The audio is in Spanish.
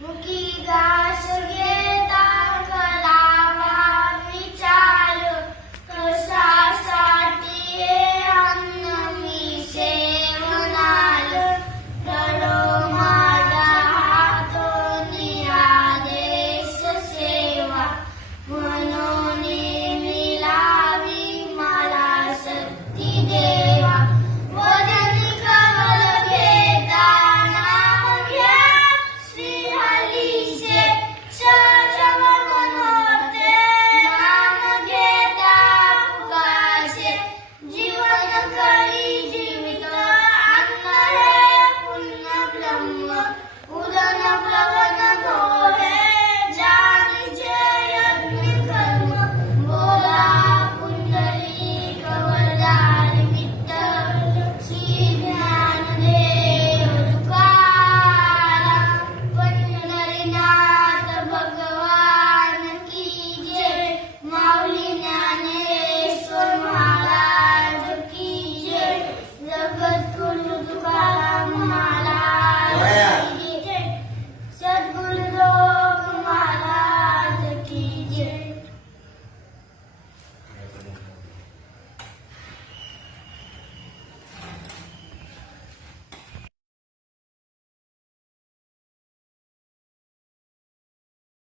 Mukiga. udan ablada